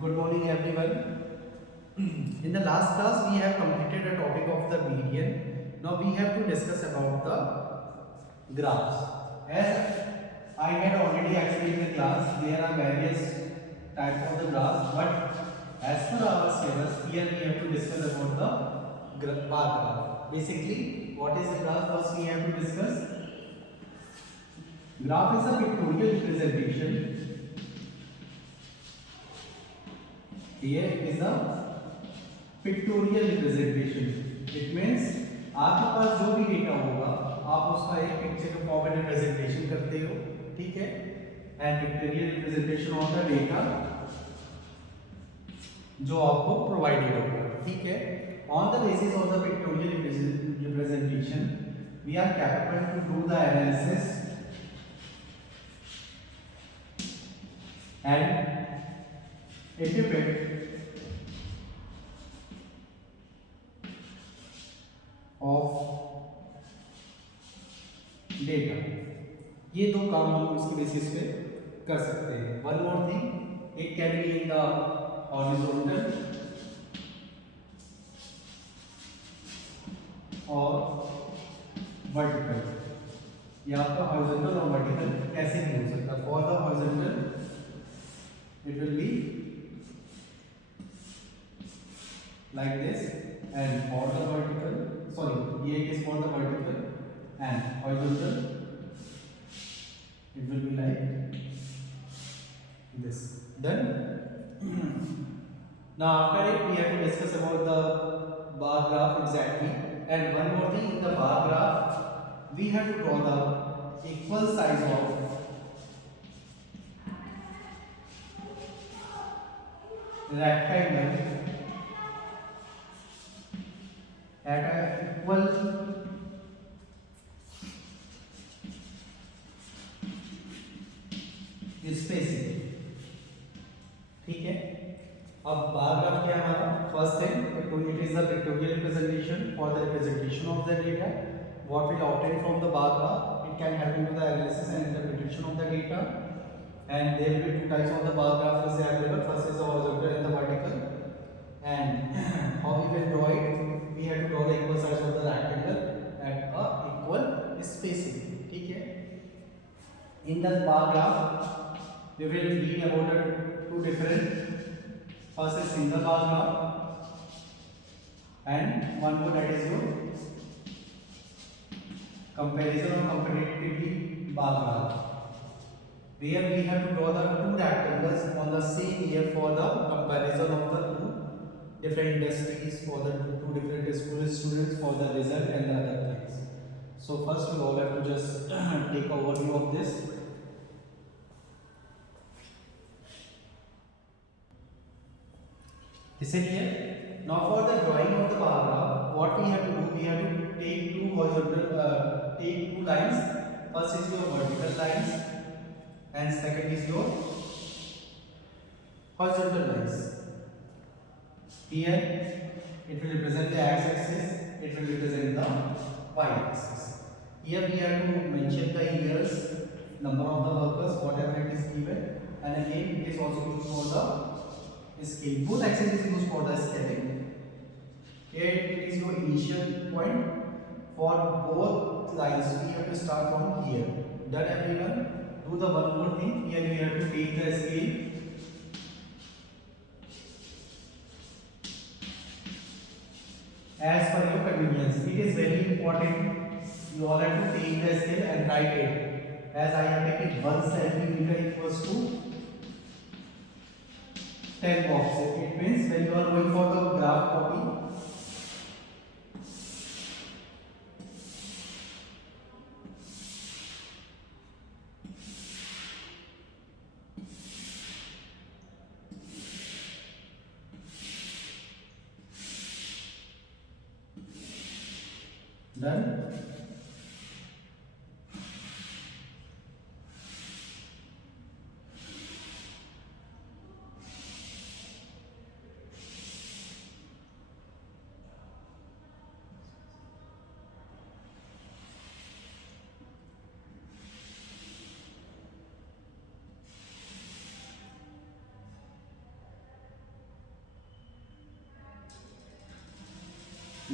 Good morning, everyone. In the last class, we have completed a topic of the median. Now we have to discuss about the graphs. As I had already explained in the class, there are various types of the graphs, but as per our syllabus, here we have to discuss about the bar graph. Basically, what is the graph? First, we have to discuss. Graph is a pictorial representation. Here is a pictorial representation. It means आपके पास जो भी data होगा आप उसका एक picture के form में representation करते हो, ठीक है. And pictorial representation of the data जो आपको प्रोवाइडेड होगा, ठीक है. On the basis of the pictorial representation we are capable to do the analysis and interpret of data. ये दो काम हम इसके बेसिस पे कर सकते हैं. One more thing, it can be in the horizontal और वर्टिकल. या आपका हॉरिजॉन्टल और वर्टिकल कैसे भी हो सकता है. For the horizontal it will be like this, and for the vertical, sorry, here it is for the vertical, and horizontal it will be like this. Done. Now after it we have to discuss about the bar graph exactly, and one more thing, in the bar graph we have to draw the equal size of rectangle at a equal spacing, ठीक है. अब bar graph क्या है हमारा. First thing, it is the pictorial representation for the representation of the data. What will obtain from the bar graph, it can help in to the analysis and interpretation of the data. And there will be two types of the bar graph is available. First is the horizontal and the vertical. And how we will draw it, we have to draw the equal size of the rectangle at a equal spacing, ठीक है. In the bar graph we will read about the two different. First is single bar graph and one more, that is your comparison or comparatively bar graph, where we have to draw the two rectangles on the same year for the comparison of the two different industries, for the two different school students, for the result and the other things. So first we all have to just take a overview of this. इसलिए now for the drawing of the bar graph, what we have to do, we have to take two horizontal, take two lines. First is your vertical lines and second is your horizontal lines. Here it will represent the x-axis, it will represent the y-axis. Here we have to mention the years, number of the workers, whatever it is given, and again it is also used for the scale. Both axes is used for the scaling. Here it is your initial point. For both lines we have to start from here. Done everyone? Do the one more thing. Here we have to take the scale. As per your convenience, it is very important. You all have to take the scale and write it. As I have taken 1 centimeter equals to 10 boxes. It means when you are going for the graph copy, done.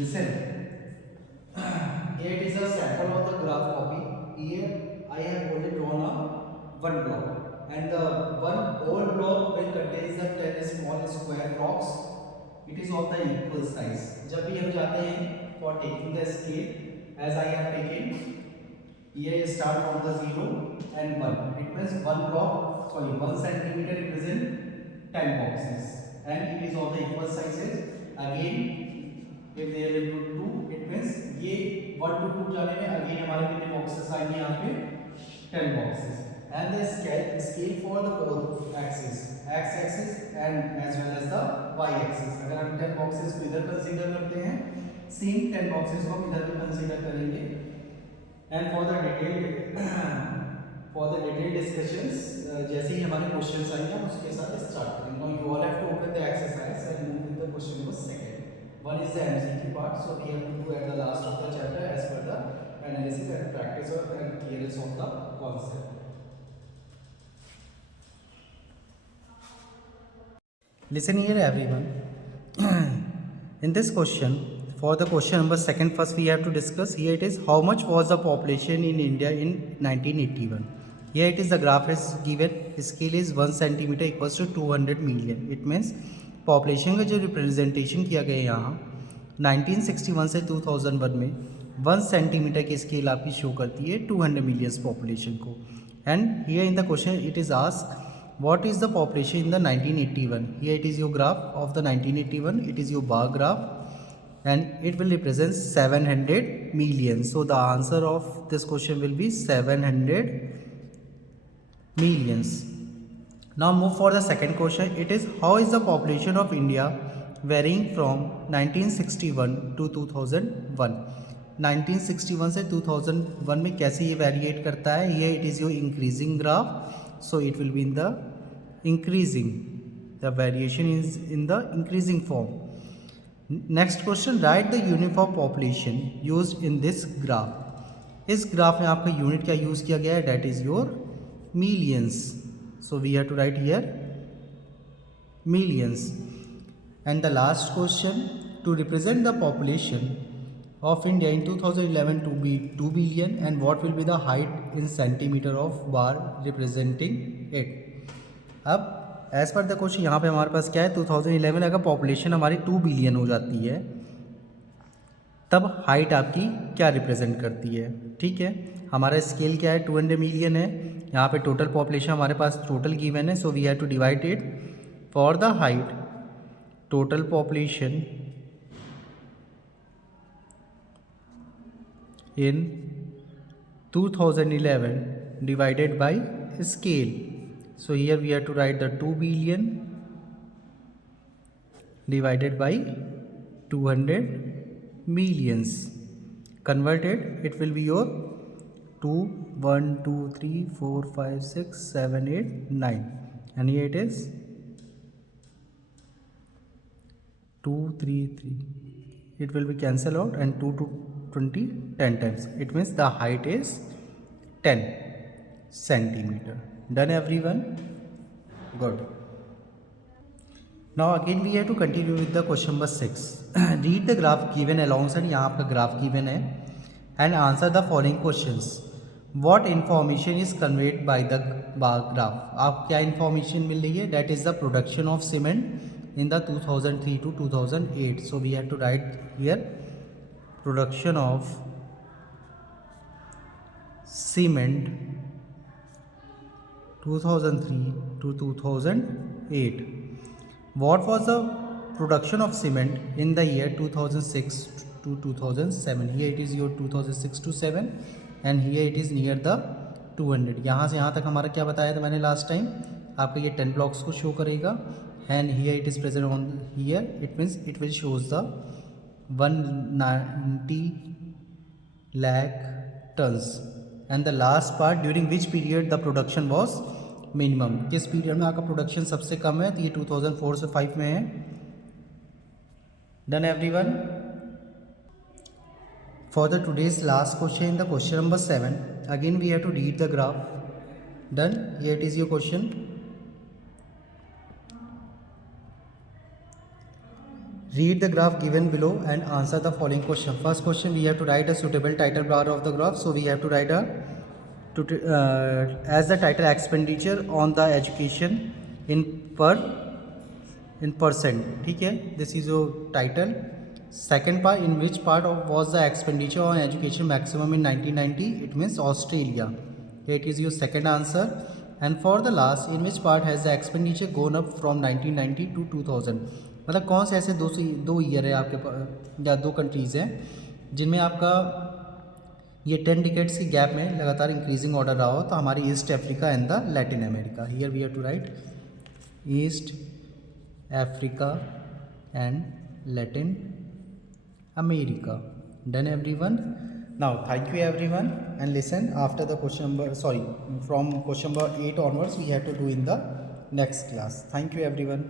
listen. Here it is a sample of the graph copy. Here I have only drawn a one block, and the one whole block will contain the 10 small square blocks. It is of the equal size. जब भी हम जाते हैं for taking the scale, as I have taken, here you start from the 0 and 1. It means 1 centimeter represent 10 boxes, and it is of the equal sizes. Again, if there will be 2, it means ये 1 to 2 जाने में again हमारे कितने boxes आएंगे यहाँ पे 10 boxes. And the scale for the both axis, x axis and as well as the y axis. अगर हम 10 boxes को इधर कंसीडर करते हैं, सेम 10 boxes को हम इधर भी कंसीडर करेंगे. And for the detailed discussions, जैसे ही हमारे क्वेश्चंस आएंगे हम उसके साथ स्टार्ट करेंगे. Now you all have to open the exercise and move with the question number 2. One is the MCQ part, so we have to do at the last of the chapter as per the analysis and practice and clearance of the concept. Listen here everyone. In this question, for the question number 2, first we have to discuss. Here it is, how much was the population in India in 1981? Here it is, the graph is given, scale is 1 centimeter equals to 200 million. It means population का जो representation किया गया यहाँ 1961 से 2001 में 1 centimetre की scale आपकी show करती है 200 मिलियंस पॉपुलेशन को. And here in the question it is asked what is the population in the 1981. Here it is your graph of the 1981. It is your bar graph and it will represent 700 million. So the answer of this question will be 700 millions. Now move for the second question. It is, how is the population of India varying from 1961 to 2001. 1961 से 2001 में कैसे ये variate करता है. Here it is your increasing graph, so it will be in the increasing, the variation is in the increasing form. Next question, write the unit of population used in this graph. इस graph में आपका unit क्या use किया गया है, that is your millions. So we have to write here millions. And the last question, to represent the population of India in 2011 to be 2 billion, and what will be the height in centimeter of bar representing it. अब as per the question यहाँ पे हमारे पास क्या है, 2011 अगर population हमारी 2 billion हो जाती है तब हाइट आपकी क्या रिप्रेजेंट करती है. ठीक है, हमारा स्केल क्या है, 200 मिलियन है. यहाँ पे टोटल पॉपुलेशन हमारे पास टोटल गिवन है, so we have to divide it for the height. Total population in 2011 divided by scale. So here we have to write the 2 billion divided by 200 millions. Converted, it will be your 2, 1, 2, 3, 4, 5, 6, 7, 8, 9. And here it is 2, 3, 3. It will be cancelled out, and 2 to 20 10 times. It means the height is 10 centimeter. Done everyone? Good. Now again we have to continue with the question number 6. Read the graph given alongside. यहाँ आपका graph given है and answer the following questions. What information is conveyed by the bar graph? आप क्या information मिल रही है? That is the production of cement in the 2003 to 2008. So we have to write here production of cement 2003 to 2008. What was the production of cement in the year 2006 to 2007? Here it is your 2006 to 7 and here it is near the 200. यहाँ से यहाँ तक हमारा क्या बताया था मैंने last time, आपका ये 10 ब्लॉक्स को शो करेगा. And here it is present on here, it means it will shows the 190 lakh tons. And the last part, during which period the production was minimum. किस पीरियड में आपका production सबसे कम है, तो ये 2004 से 5 में है. Done everyone? For the today's last question, the question number 7. Again we have to read the graph. Done. Here it is your question. Read the graph given below and answer the following question. First question, we have to write a suitable title bar of the graph. So we have to write as the title expenditure on the education in percent. ठीक है, this is your title. Second part, in which part of was the expenditure on education maximum in 1990? It means Australia. It is your second answer. And for the last, in which part has the expenditure gone up from 1990 to 2000? मतलब कौन से ऐसे दो year है आपके पास या दो countries हैं जिनमें आपका ये 10 डिकेट्स की गैप में लगातार इंक्रीजिंग ऑर्डर रहा हो? तो हमारी East Africa and the Latin America. Here we have to write East Africa and Latin America. Done everyone? Now thank you everyone, and listen, after the from question number 8 onwards we have to do in the next class. Thank you everyone.